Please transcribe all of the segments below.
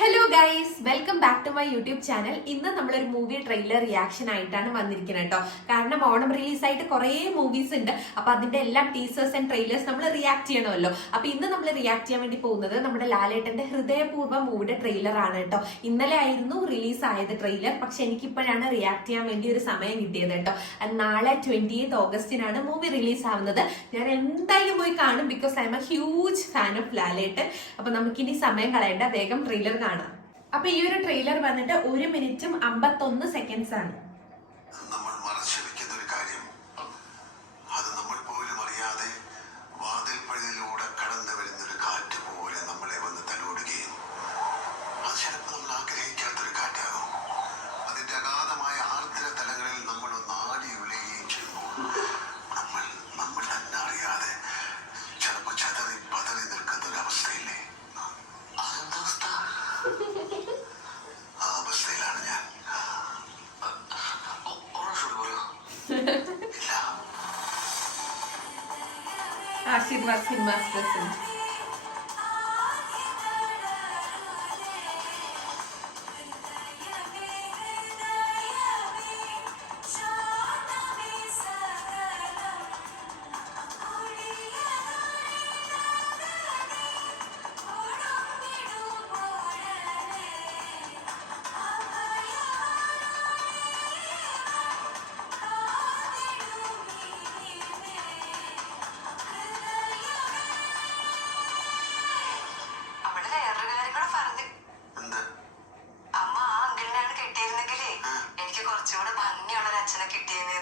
Hello guys, welcome back to my YouTube channel. ഇന്ന് നമ്മളൊരു movie trailer reaction ആയിട്ടാണ് വന്നിരിക്കുന്നത് കേട്ടോ. കാരണം ഓണം റിലീസായിട്ട് കുറേ മൂവീസ് ഉണ്ട്. അപ്പൊ അതിന്റെ എല്ലാം ടീസേഴ്സ് ആൻഡ് ട്രെയിലേഴ്സ് നമ്മൾ റിയാക്ട് ചെയ്യണമല്ലോ. അപ്പൊ ഇന്ന് നമ്മൾ റിയാക്ട് ചെയ്യാൻ വേണ്ടി പോകുന്നത് നമ്മുടെ ലാലേട്ടന്റെ ഹൃദയപൂർവ്വം മൂവിയുടെ ട്രെയിലർ ആണ് കേട്ടോ. ഇന്നലെ ആയിരുന്നു റിലീസ് ആയത് ട്രെയിലർ, പക്ഷെ എനിക്കിപ്പോഴാണ് റിയാക്ട് ചെയ്യാൻ വേണ്ടി ഒരു സമയം കിട്ടിയത് കേട്ടോ. നാളെ 28 ഓഗസ്റ്റിനാണ് മൂവി റിലീസ് ആവുന്നത്. ഞാൻ എന്തായാലും പോയി കാണും, because I am a huge fan of Lalettan. അപ്പൊ നമുക്കിനി സമയം കളയേണ്ട, വേഗം ട്രെയിലർ കാണാം. അപ്പൊ ഈ ഒരു ട്രെയിലർ വന്നിട്ട് 1 മിനിറ്റും 51 സെക്കൻഡ്സ് ആണ്. നമ്മൾ മറച്ചു വെക്കുന്ന ഒരു കാര്യം, അത് നമ്മൾ പോലും അറിയാതെ വാതിൽപ്പടിയിലൂടെ കടന്നു വരുന്ന ഒരു കാറ്റ് പോലെ നമ്മളെ വന്ന് തലോടുകയും, അത് ചിലപ്പോൾ നമ്മൾ ആഗ്രഹിക്കാത്തൊരു കാറ്റാകും. അതിന്റെ അഗാധമായ ആർദ്ര തലങ്ങളിൽ നമ്മൾ നാടി ഉലയുകയും ചെയ്യുന്നു. നമ്മൾ തന്നെ അറിയാതെ ചിലപ്പോൾ ചതറി പതറി നിൽക്കുന്ന ഒരു അവസ്ഥയില്ലേ? അതെന്തവസ്ഥ? ആ അവസ്ഥയിലാണ് ഞാൻ. Aashirvad cinemas present. കുറച്ചുകൂടെ ഭംഗിയുള്ള ഒരു അച്ഛനെ കിട്ടിയെന്ന്.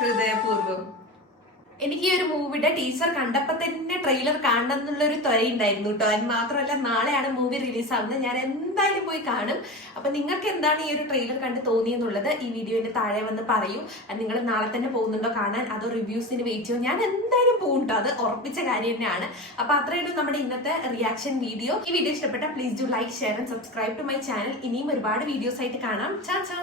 ഹൃദയപൂർവ്വം. എനിക്ക് ഈ ഒരു മൂവിയുടെ ടീസർ കണ്ടപ്പോ തന്നെ ട്രെയിലർ കാണണം എന്നുള്ളൊരു ത്വരയുണ്ടായിരുന്നു കേട്ടോ. അതിന് മാത്രമല്ല, നാളെയാണ് മൂവി റിലീസ് ആവുന്നത്. ഞാൻ എന്തായാലും പോയി കാണും. അപ്പൊ നിങ്ങൾക്ക് എന്താണ് ഈ ഒരു ട്രെയിലർ കണ്ട് തോന്നിയെന്നുള്ളത് ഈ വീഡിയോന്റെ താഴെ വന്ന് പറയൂ. നിങ്ങൾ നാളെ തന്നെ പോകുന്നുണ്ടോ കാണാൻ, അതോ റിവ്യൂസിന് വെയിറ്റ് ചെയ്യോ? ഞാൻ എന്തായാലും പോകും കേട്ടോ, അത് ഉറപ്പിച്ച കാര്യം തന്നെയാണ്. അപ്പൊ അത്രയും നമ്മുടെ ഇന്നത്തെ റിയാക്ഷൻ വീഡിയോ. ഈ വീഡിയോ ഇഷ്ടപ്പെട്ട please do like, share and subscribe to my channel. ഇനിയും ഒരുപാട് വീഡിയോസ് ആയിട്ട് കാണാം. ചാ ചാ.